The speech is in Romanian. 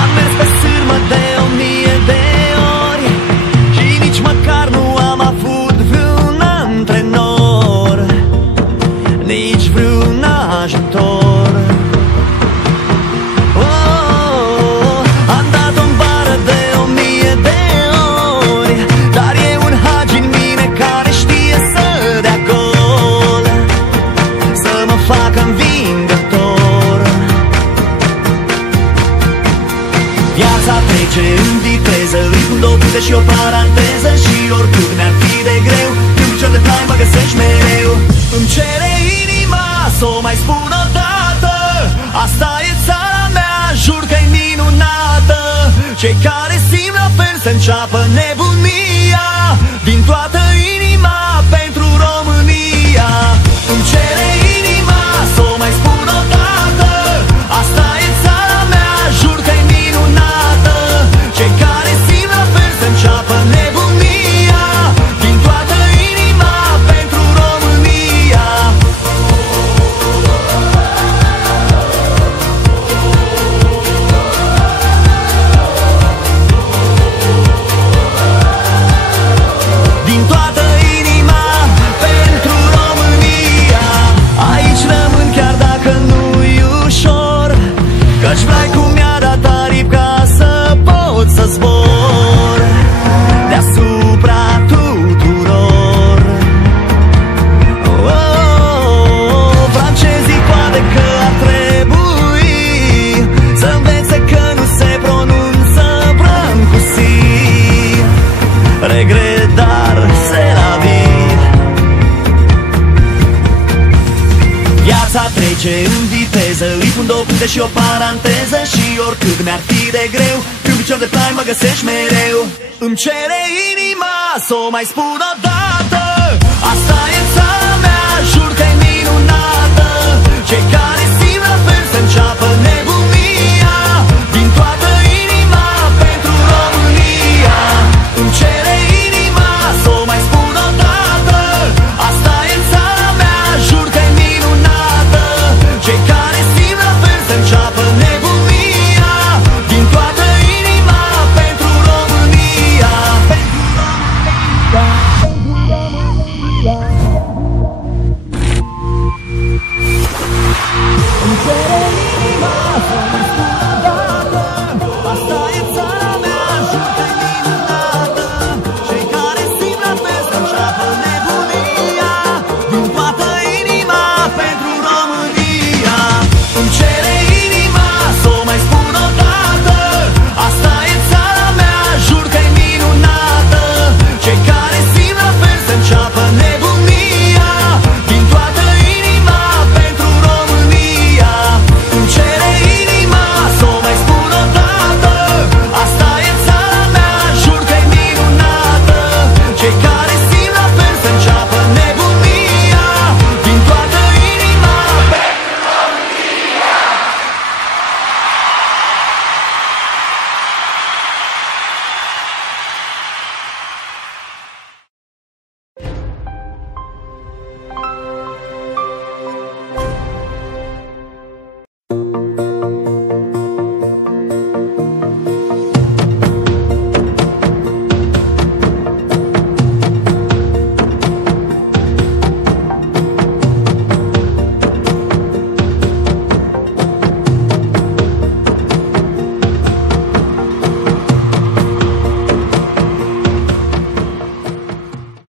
Am mers pe sârmă de 1000 de ori și nici măcar nu am avut vreun antrenor, nici vreun ajutor. Am dat-o în bară de 1000 de ori, dar e un hagi în mine care știe să dea gol, să mă facă învingător. Viața trece în viteză, îi pun două puncte și o paranteză, și oricât mi-ar fi de greu, în picior de plai mă găsești mereu. Îmi cere inima să o mai spun o dată, asta e țara mea, jur că-i minunată. Cei care simt la fel să înceapă nebunia, din toată inima pentru România. Îmi cere inima să o mai spun o dată, asta e țara mea, jur că-i minunată. Cei care simt la fel să înceapă nebunia, din toată inima pentru România. Din toată inima pentru România. Aici rămân chiar dacă nu-i ușor, căci Vlaicu mi-a dat aripi ca să pot să zbor deasupra tuturor. Francezii poate că ar trebui să învețe că nu se pronunță brân cu si. Regret, dar c'est la vie. Viața trece în viteză, îi pun două puncte și o paranteză, și oricât mi-ar fi de greu, pe un picior de plai mă găsești mereu. Îmi cere inima să o mai spun o dată,